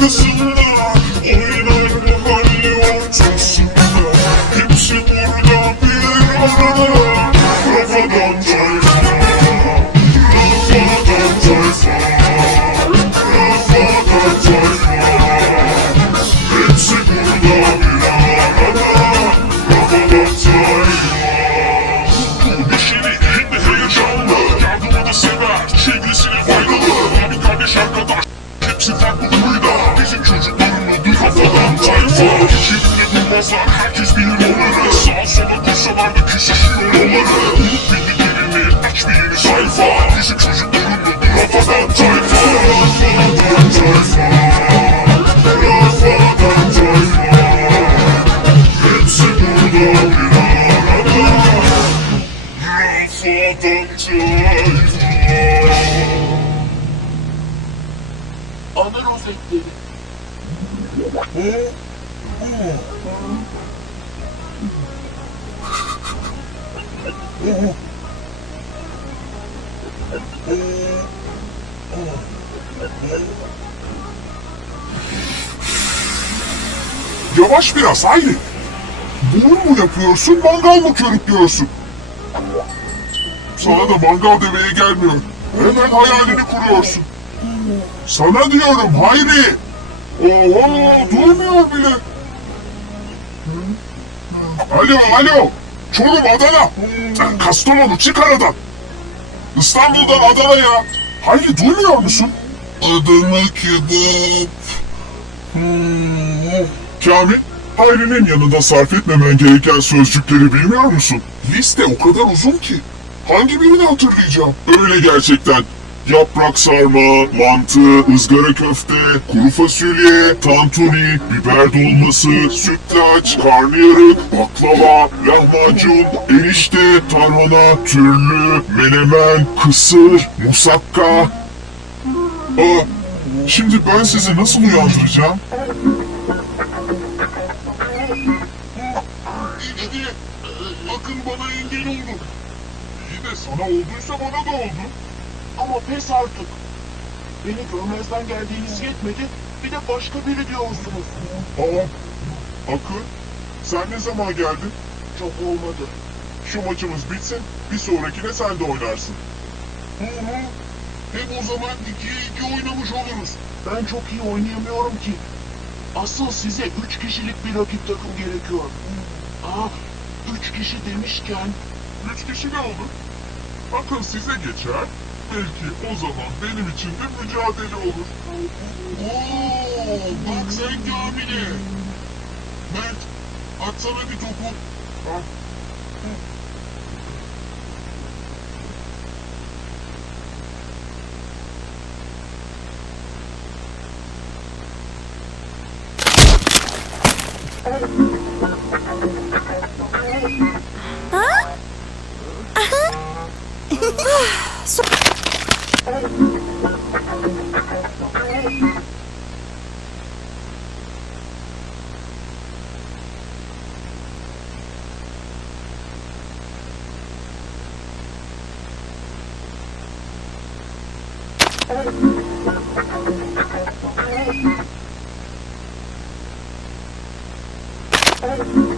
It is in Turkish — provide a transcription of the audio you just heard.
the shit. Durmazlar Herkes bilir onları Sağa sola koşsalar da kesişiyor onları Unut bildiklerini Aç bir yeni sayfa. Bizim çocuklarımızdır kafadan tayfa Rafadan tayfa Rafadan tayfa Hepsi burada bir arada Rafadan tayfa Ana rozetleri. Yavaş biraz haydi. Bunu mu yapıyorsun, mangal mı körüklüyorsun? Sana da mangal demeye gelmiyor. Hemen hayalini kuruyorsun. Sana diyorum Hayri. Oho durmuyor bile. Alo alo. Çorum Adana. Kastamonu çık aradan. İstanbul'dan Adana'ya. Hayri duymuyor musun? Adana kebap. Hmm. Kamil, Hayri'nin yanında sarf etmemen gereken sözcükleri bilmiyor musun? Liste o kadar uzun ki. Hangi birini hatırlayacağım? Öyle gerçekten. Yaprak sarma, mantı, ızgara köfte, kuru fasulye, tantuni, biber dolması, sütlaç, karnıyarık, baklava, lahmacun, erişte, tarhana, türlü, menemen, kısır, musakka. Aa, şimdi ben sizi nasıl uyandıracağım? İşte Akın bana engel oldu. İyi de sana olduysa bana da oldu. Ama pes artık. Beni görmezden geldiğiniz yetmedi. Bir de başka biri diyorsunuz. Aa, Akın sen ne zaman geldin? Çok olmadı. Şu maçımız bitsin, bir sonrakine sen de oynarsın. Hı hı. Hem o zaman ikiye iki oynamış oluruz. Ben çok iyi oynayamıyorum ki. Asıl size üç kişilik bir rakip takım gerekiyor. Aa, üç kişi demişken Üç kişi ne olur? Akın size geçer, belki o zaman benim için de mücadele olur. Oo, bak sen Kamil'e. Mert, atsana bir topu. Al. Thank you.